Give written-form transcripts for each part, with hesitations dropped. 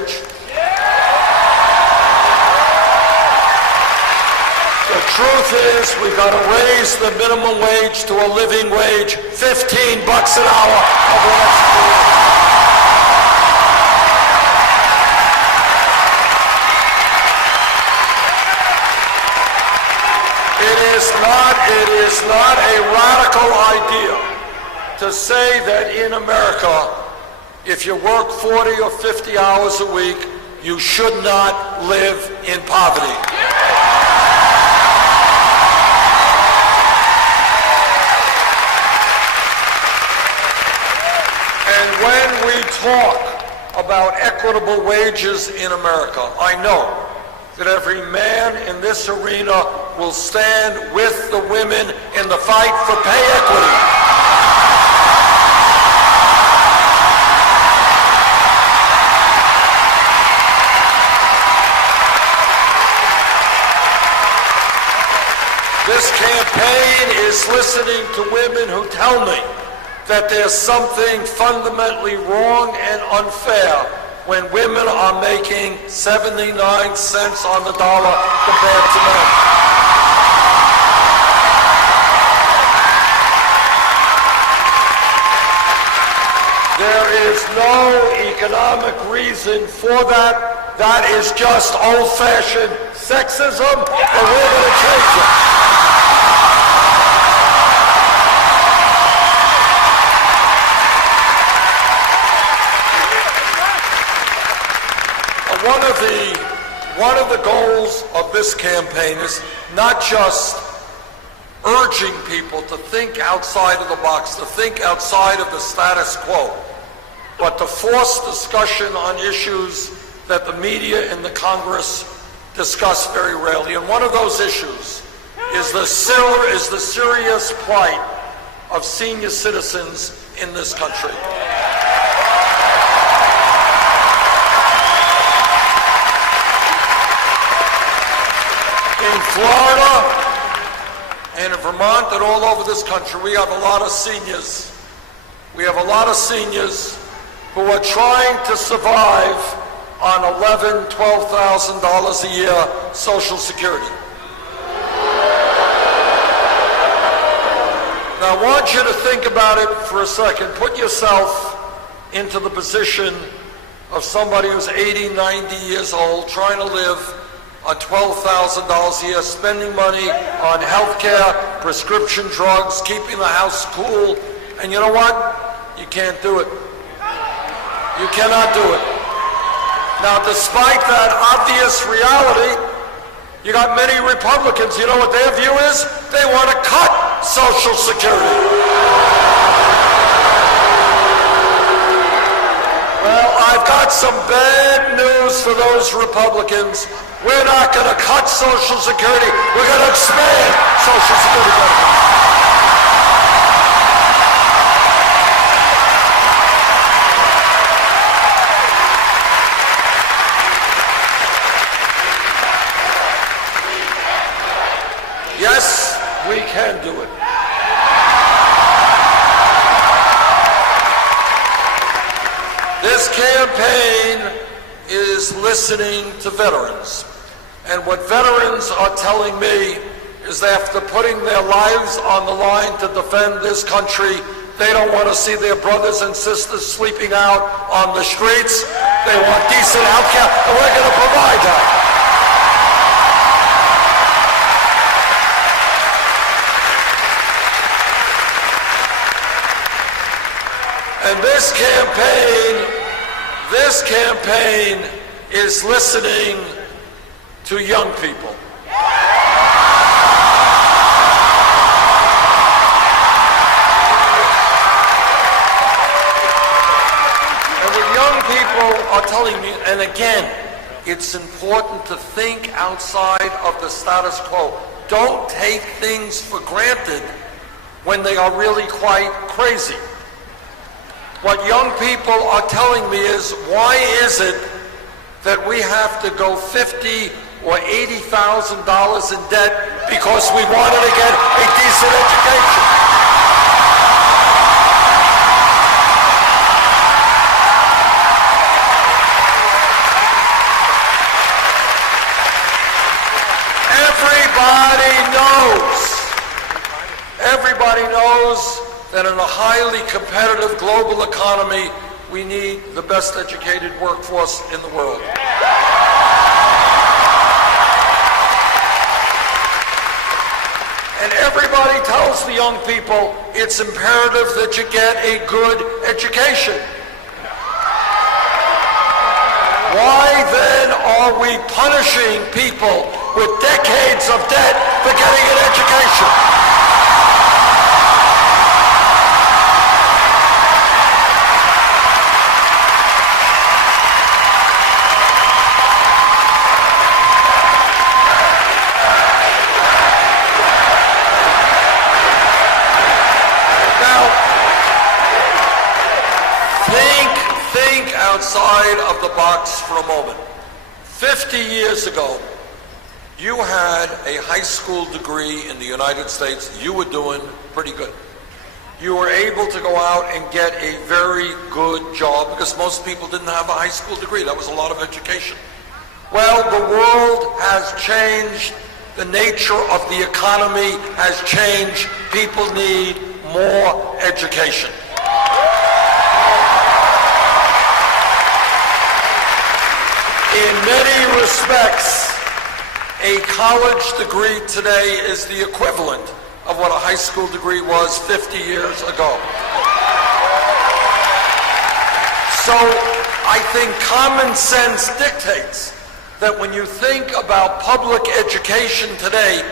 wage? The truth is, we've got to raise the minimum wage to a living wage, $15 an hour over the next 4 years. It is not a radical idea to say that in America, if you work 40 or 50 hours a week, you should not live in poverty. And when we talk about equitable wages in America, I know that every man in this arena will stand with the women in the fight for pay equity. This campaign is listening to women who tell me that there's something fundamentally wrong and unfair when women are making 79 cents on the dollar compared to men. There is no economic reason for that. That is just old-fashioned sexism, and we're going to change it. One of the goals of this campaign is not just urging people to think outside of the box, to think outside of the status quo, but to force discussion on issues that the media and the Congress discuss very rarely. And one of those issues is the serious plight of senior citizens in this country. In Florida and in Vermont and all over this country, we have a lot of seniors. We have a lot of seniors who are trying to survive on $11,000, $12,000 a year Social Security. Now, I want you to think about it for a second. Put yourself into the position of somebody who's 80, 90 years old, trying to live on $12,000 a year, spending money on health care, prescription drugs, keeping the house cool. And you know what? You can't do it. You cannot do it. Now, despite that obvious reality, you got many Republicans, you know what their view is? They want to cut Social Security. Well, I've got some bad news for those Republicans. We're not going to cut Social Security. We're going to expand Social Security benefits. Yes, we can do it. This campaign is listening to veterans. And what veterans are telling me is that after putting their lives on the line to defend this country, they don't want to see their brothers and sisters sleeping out on the streets. They want decent health care, and we're going to provide that. And this campaign is listening to young people. And what young people are telling me, and again, it's important to think outside of the status quo. Don't take things for granted when they are really quite crazy. What young people are telling me is, why is it that we have to go $50,000 or $80,000 in debt because we wanted to get a decent education? Everybody knows that in a highly competitive global economy, we need the best educated workforce in the world. And everybody tells the young people it's imperative that you get a good education. Why then are we punishing people with decades of debt for getting an education? Think outside of the box for a moment. 50 years ago, you had a high school degree in the United States. You were doing pretty good. You were able to go out and get a very good job because most people didn't have a high school degree. That was a lot of education. Well, the world has changed. The nature of the economy has changed. People need more education. In many respects, a college degree today is the equivalent of what a high school degree was 50 years ago. So I think common sense dictates that when you think about public education today,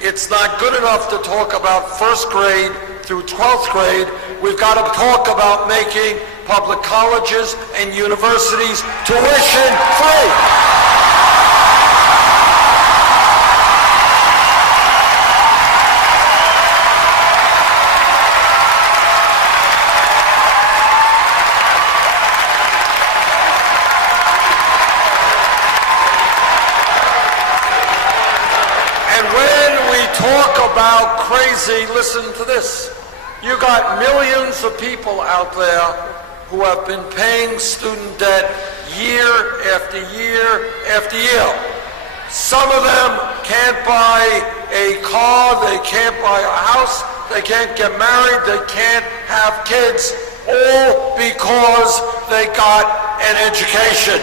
it's not good enough to talk about first grade through 12th grade. We've got to talk about making public colleges and universities tuition free. And when we talk about crazy, listen to this. You got millions of people out there who have been paying student debt year after year after year. Some of them can't buy a car, they can't buy a house, they can't get married, they can't have kids, all because they got an education.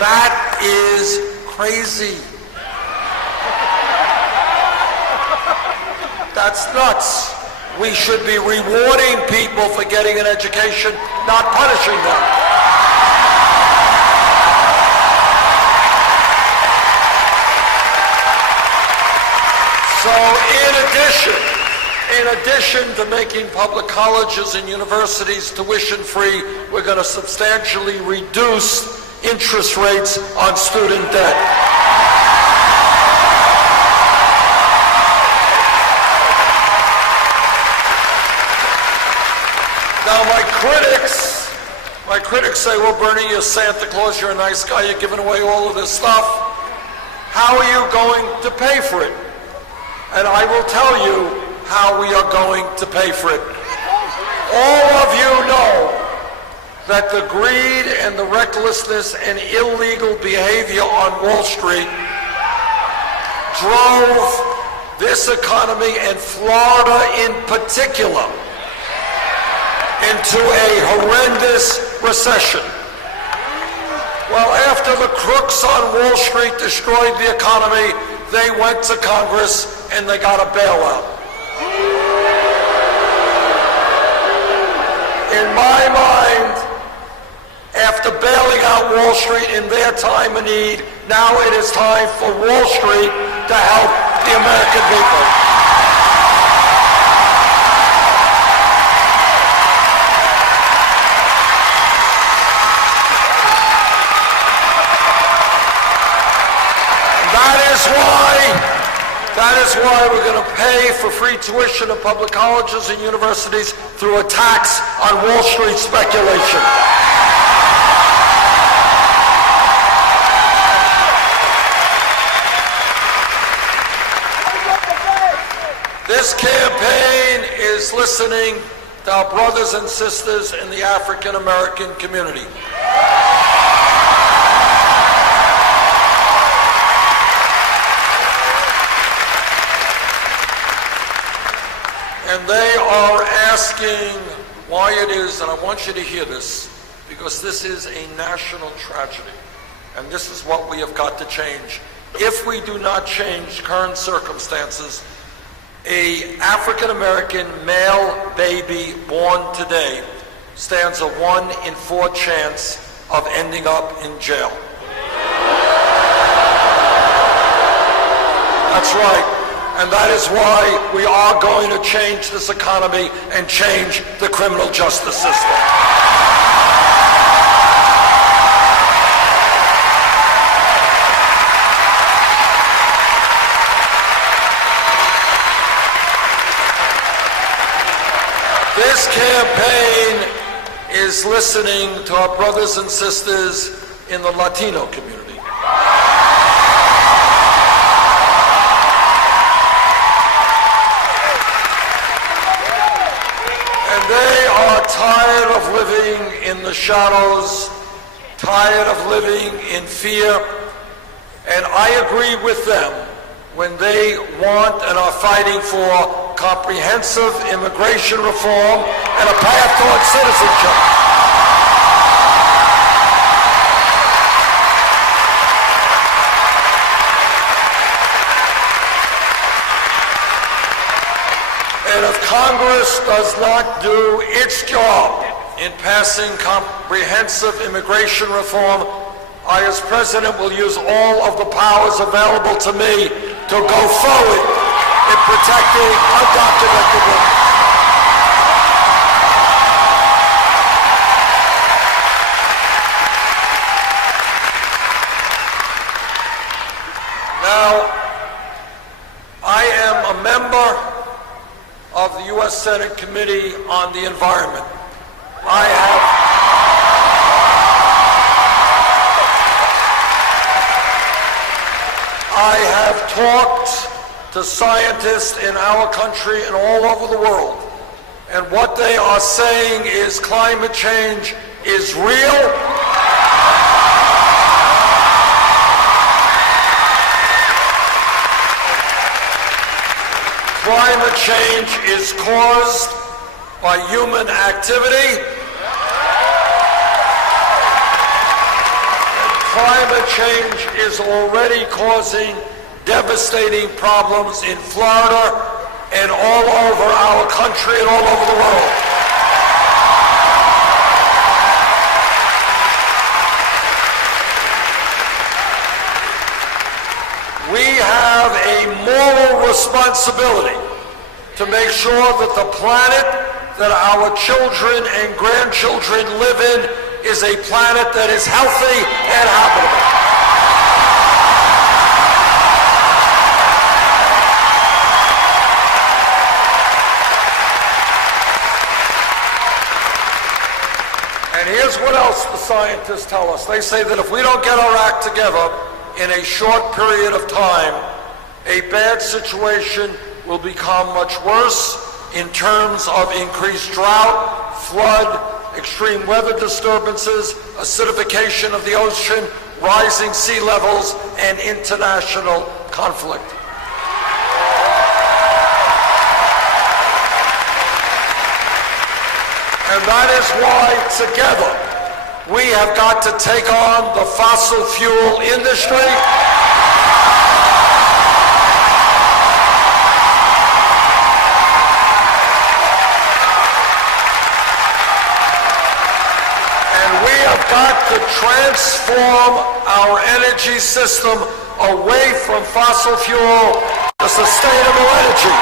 That is crazy. That's nuts. We should be rewarding people for getting an education, not punishing them. So in addition to making public colleges and universities tuition free, we're going to substantially reduce interest rates on student debt. Now my critics say, well, Bernie, you're Santa Claus, you're a nice guy, you're giving away all of this stuff. How are you going to pay for it? And I will tell you how we are going to pay for it. All of you know that the greed and the recklessness and illegal behavior on Wall Street drove this economy, and Florida in particular, into a horrendous recession. Well, after the crooks on Wall Street destroyed the economy, they went to Congress and they got a bailout. In my mind, after bailing out Wall Street in their time of need, now it is time for Wall Street to help the American people. That is why we're going to pay for free tuition in public colleges and universities through a tax on Wall Street speculation. This campaign is listening to our brothers and sisters in the African American community. And they are asking why it is, and I want you to hear this, because this is a national tragedy, and this is what we have got to change. If we do not change current circumstances, an African-American male baby born today stands a 1 in 4 chance of ending up in jail. That's right. And that is why we are going to change this economy and change the criminal justice system. This campaign is listening to our brothers and sisters in the Latino community. They are tired of living in the shadows, tired of living in fear, and I agree with them when they want and are fighting for comprehensive immigration reform and a path towards citizenship. And if Congress does not do its job in passing comprehensive immigration reform, I, as president, will use all of the powers available to me to go forward in protecting undocumented women. Now, I am a member of the U.S. Senate Committee on the Environment. I have talked to scientists in our country and all over the world, and what they are saying is climate change is real. Climate change is caused by human activity. Climate change is already causing devastating problems in Florida and all over our country and all over the world. We have a moral responsibility to make sure that the planet that our children and grandchildren live in is a planet that is healthy and habitable. And here's what else the scientists tell us. They say that if we don't get our act together in a short period of time, a bad situation will become much worse in terms of increased drought, flood, extreme weather disturbances, acidification of the ocean, rising sea levels, and international conflict. And that is why, together, we have got to take on the fossil fuel industry. Got to transform our energy system away from fossil fuel to sustainable energy.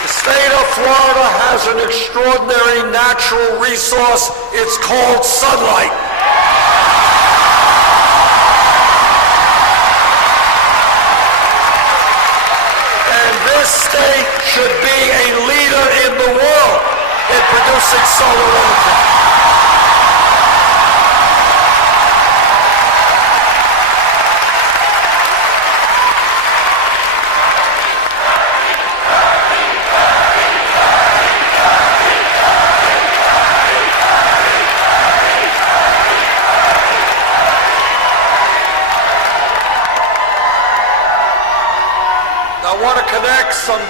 The state of Florida has an extraordinary natural resource. It's called sunlight. This state should be a leader in the world in producing solar energy. connect some